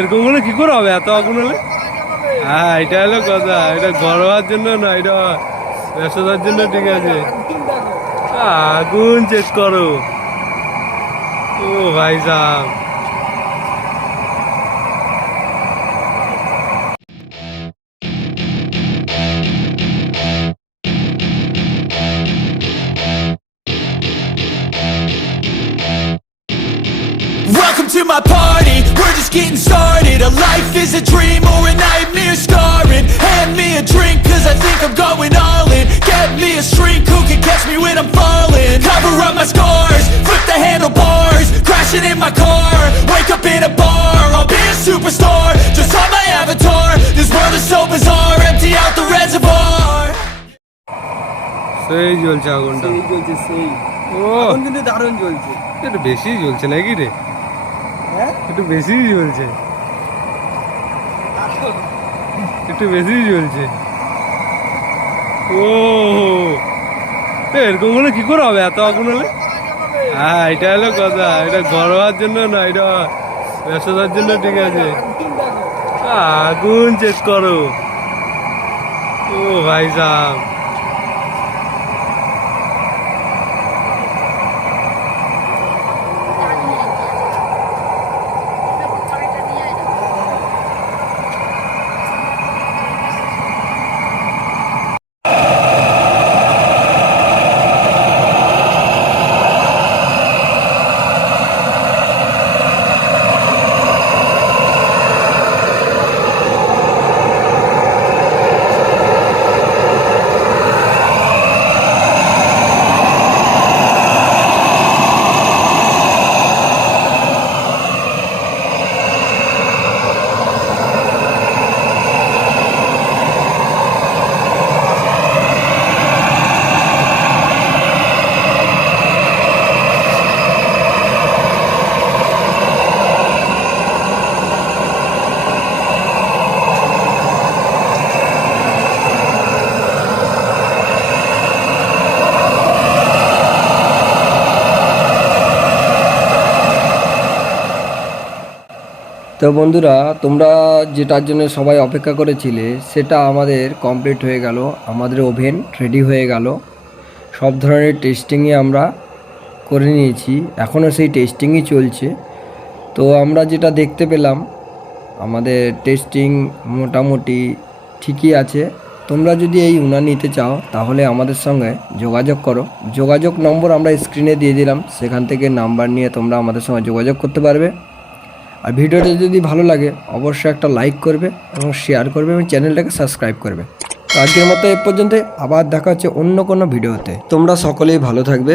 এরকম হলে কি করে হবে? এত আগুন হলে? হ্যাঁ, এটা হলো কথা। এটা গরমের জন্য না, এটা ব্যস্ততার জন্য ঠিক আছে। আগুন চেক করো। ও ভাই সাহেব, Welcome to my party, we're just getting started. A life is a dream or a nightmare scarring. Hand me a drink cause I think I'm going all in. Get me a shrink who can catch me when I'm falling. Cover up my scars, flip the handlebars. Crashing in my car, wake up in a bar. I'll be a superstar, just on my avatar. This world is so bizarre, empty out the reservoir. সেই জ্বলছে আগুনটা। সেই জ্বলছে সেই ও, এখন কিন্তু দারুণ জ্বলছে। একটু বেশি জ্বলছে নাকি রে? হ্যাঁ একটু বেশি জ্বলছে, একটু বেশি জ্বলছে। ও, এরকম হলে কি করে হবে? এত আগুন হলে? হ্যাঁ, এটা হলো কথা। এটা গরমের জন্য না, এটা ব্যস্ততার জন্য ঠিক আছে। আগুন চেক করো। ও ভাই সাহেব, তো বন্ধুরা, তোমরা যেটার জন্য সবাই অপেক্ষা করেছিলে সেটা আমাদের কমপ্লিট হয়ে গেল। আমাদের ওভেন রেডি হয়ে গেল। সব ধরনের টেস্টিংই আমরা করে নিয়েছি, এখনও সেই টেস্টিংই চলছে। তো আমরা যেটা দেখতে পেলাম, আমাদের টেস্টিং মোটামুটি ঠিকই আছে। তোমরা যদি এই উনান নিতে চাও তাহলে আমাদের সঙ্গে যোগাযোগ করো। যোগাযোগ নম্বর আমরা স্ক্রিনে দিয়ে দিলাম, সেখান থেকে নাম্বার নিয়ে তোমরা আমাদের সঙ্গে যোগাযোগ করতে পারবে। আর ভিডিওটা যদি ভালো লাগে অবশ্যই একটা লাইক করবে এবং শেয়ার করবে এবং চ্যানেলটাকে সাবস্ক্রাইব করবে। তো আজকের মতো এ পর্যন্ত, আবার দেখা হচ্ছে অন্য কোনো ভিডিওতে। তোমরা সকলেই ভালো থাকবে।